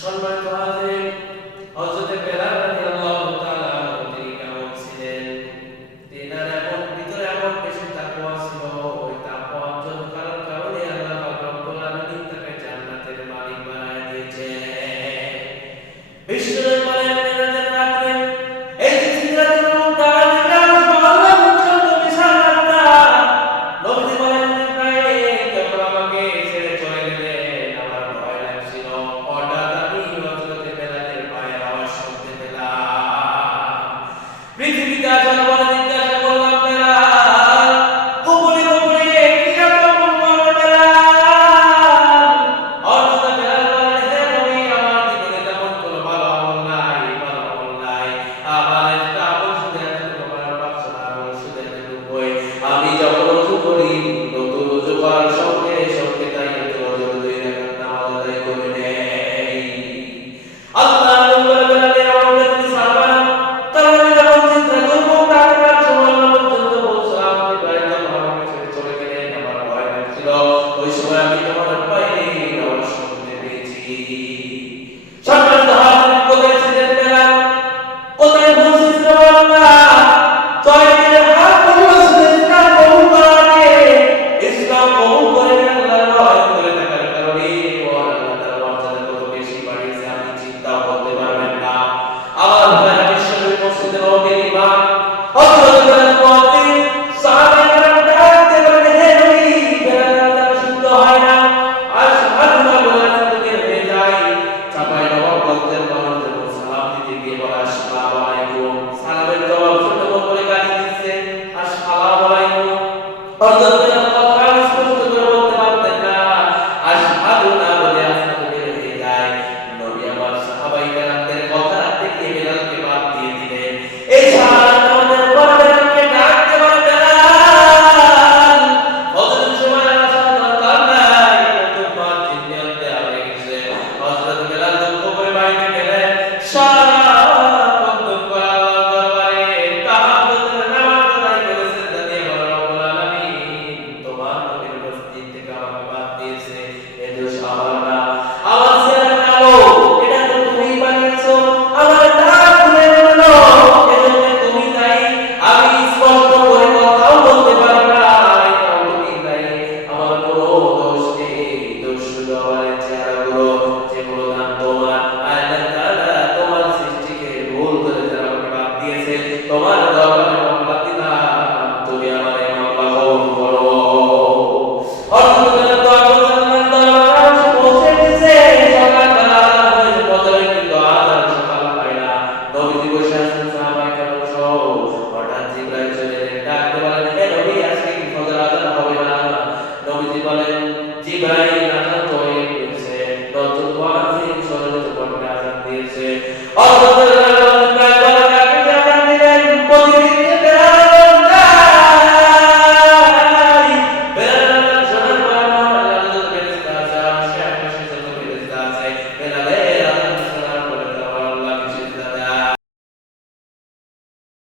সম্মানিত হাজির, হযরত বেলাল রাদিয়াল্লাহু তাআলা তিনি কেমন ছিলেন? তিনার এমন ভিতরে এমন বেশি তাকওয়া ছিল, ওই তাকওয়া অর্জন করার কারণে আল্লাহ পাক রব্বুল আলামিন তাকে জান্নাতের মালিক বানায় দিয়েছেন। বিষ্ণু বলেন মেরাজের রাতে এই যে সিদরাতুল মুনতাহা থেকে আল্লাহ পর্যন্ত বিশাল রাস্তা, নবী বলেন যখন আমাকে ছেড়ে চলে গেলেন আমার ভয় লাগছিল। হঠাৎ আমি হযরত বেলালের পায়ের আওয়াজ শুনতে পেলাম। পৃথিবীতে আসার পরে জিজ্ঞাসা করলাম, বেলাল গোপনে গোপনে কি আমল করো বেলাল? হযরত বেলাল বলেন, হে নবী, আমার জীবনে তেমন কোনো ভালো আমল নাই, ভালো আমল নাই। আমার একটা আমল শুধু এতটুকু করার পারছো না, আমল শুধু এতটুকুই। আমি যখন ওযু করি, নতুন ওযু করার সঙ্গে সঙ্গে তাহিয়াতুল ওযুর 2 রাকাত নামাজ আদায় করে নেই। আল্লাহ বলে বেলালের আমলটা তুমি ছাড়বা না। কারণ আমি যখন চিন্তা করবো তার সময় পর্যন্ত বলছিলাম, ইব্রাহিম যখন আমাকে ছেড়ে চলে গেলেন আমার ভয় লাগছিল। ওই সময় আমি তোমার পাইনি, আমার শুনতে পেয়েছি। সম্মানিত হাজির, কোথায় ছিলেন বেলাল? কোথায় পৌঁছেছিলেন আল্লাহ? 6 দিনের হাত পরিবর্তন ইসলাম কবুল করার আগে, ইসলাম কবুল করে আল্লাহর ভয় করে থাকার কারণে ও আল্লাহ তার মর্যাদা কত বেশি বাড়িয়েছে আপনি চিন্তাও করতে পারবেন না। আমার ভাই বিশ্বনবী মসজিদের নববীর ইমাম হযরত বেলাল মুয়াজ্জিন সাহাবায়ে ডাকতে বলেন, হে নবী, বেলাল দ্বারা শুদ্ধ হয় না, আশহাদু আল্লা ইলাহা হয়ে যায়। চাপাই নবাব বলতেন মানুষদের সালাম দিতে গিয়ে বলে আসসালামু আলাইকুম, সালামের জবাব শুনে বলে গালি দিচ্ছে আসসালামু আলাইকুম। হযরত বেলাল কথা স্পষ্ট করে বলতে পারতেন না, আশহাদু না বলে আশহাদু হয়ে যায়। নবী আমার সাহাবায়ে কেরামদের কথা রাখতে গিয়ে বেলালকে বাদ দিয়ে দিলেন। এই সাহাবায়ে আমাদের পর বেলালকে ডাকতে বলে, বেলাল হযরত সময় আসার দরকার নাই, নতুন মুয়াজ্জিন নিয়োগ দেওয়া হয়ে গেছে। হযরত বেলাল দুঃখ করে বাড়িতে গেলেন। সারাক্ষণ দুঃখ আল্লাহর দরবারে তাহাজ্জুদের নামাজ আদায় করেছেন, যাতে আমার রব্বুল আলামিন তোমার নবীর মসজিদ থেকে আমাকে বাদ দিয়েছে। এ দোষ আমার না, আমার চেহারা কালো, এটা তো তুমিই বানিয়েছো। আমার দাঁত খুলে গেল, এজন্য তুমি দায়ী। আমি স্পষ্ট করে কথাও বলতে পারি না, এটাও তুমি দায়ী। আমার কোনো দোষ নেই, দোষ শুধু আমার এই চেহারাগুলো, যেগুলো নাম তোমার। আল্লাহ তাআলা তোমার সৃষ্টিকে ভুল করে যারা আমাকে বাদ দিয়েছে, তোমার দরবারে মামলা দিলাম, তুমি আমার এই মামলা কবুল করো। অর্থ বেলাল দোয়া করছেন, আল্লাহ দরবারে এসে পৌঁছে গেছে। সকালবেলা আজান হয়েছে, ফজরের কিন্তু আজান সকাল হয় না। নবীজি বসে আছেন, সাহাবায়ে কেরাম সহ। হঠাৎ জিবরাইল চলে এলেন, ডাকতে বলেন, হে নবী, আজকে কি ফজর আজান হবে না? নবীজি বলেন, জিবরাইল আজান তো হয়ে গেছে, নতুন মুয়াজ্জিন সহজে তো পড়তে আজান দিয়েছে।